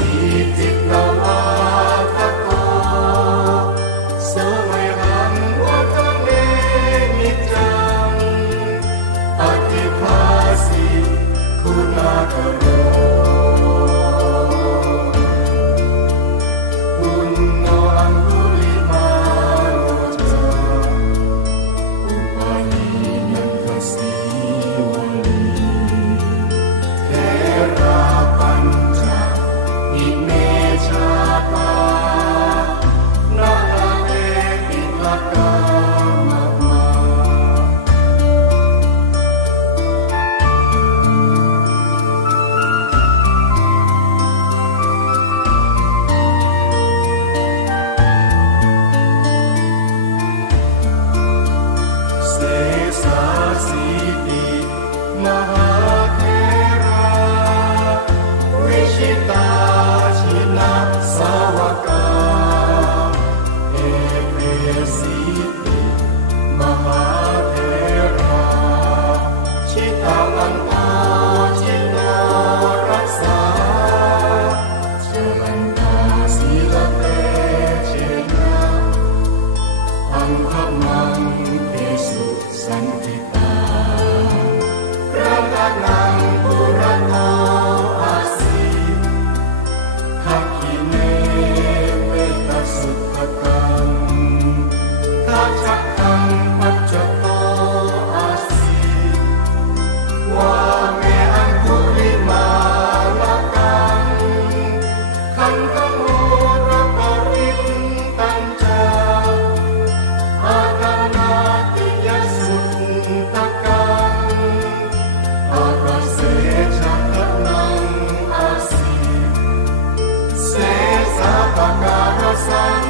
You. You. sun.